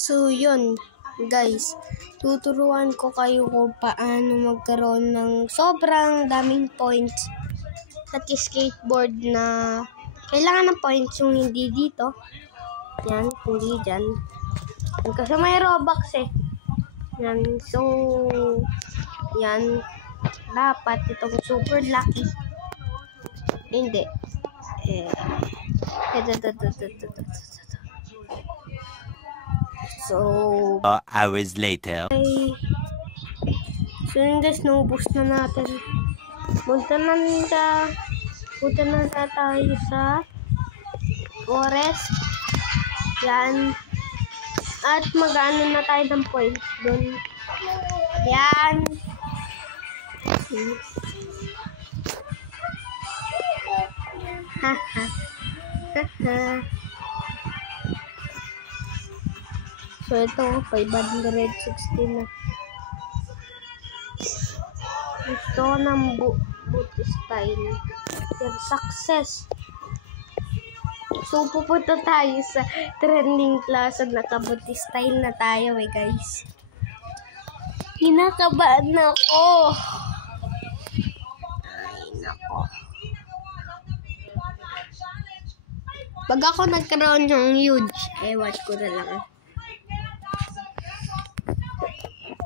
So, yun, guys. Tuturuan ko kayo kung paano magkaroon ng sobrang daming points sa skateboard na kailangan ng points yung hindi dito. Yan, hindi dyan. Kasi may Robux eh. Yan, so, yan. Dapat itong super lucky. Hindi. So, hours later. So yun guys, naubos na natin. Punta na tayo sa forest. Yan. At mag-ano na tayo ng points doon. Yan. Haha. So ito, 516 na. Gusto ko ng booty style. Yan, success. So pupunta tayo sa trending plaza. Naka-booty style na tayo guys. Kinakabahan na ako. Ay, nako. Pag ako nagkaroon ng huge, watch ko na lang.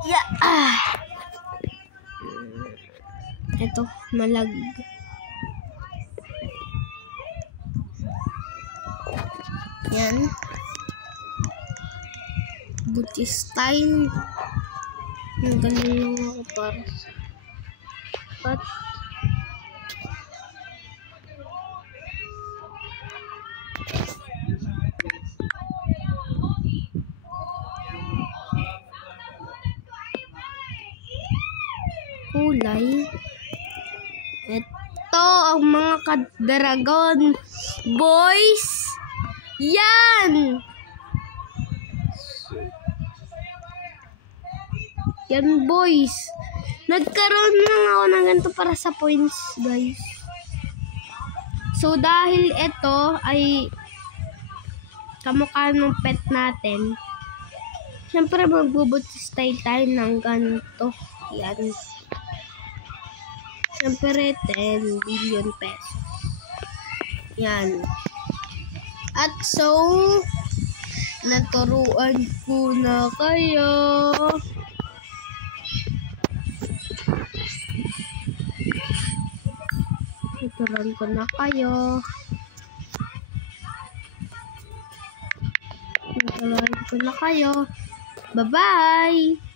Yeah. Ito, malag. Yan. Booty style. Ang galing ako para sa kulay. Ito ang mga ka-dragon boys. Yan. Yan boys. Nagkaroon lang ako ng ganito para sa points guys. So dahil ito ay kamukha ng pet natin, syempre magbubuti style tayo ng ganito. Yan. Siyempre, 10 billion pesos. Yan. At so, naturuan ko na kayo. Naturuan ko na kayo. Naturuan ko na kayo. Bye-bye!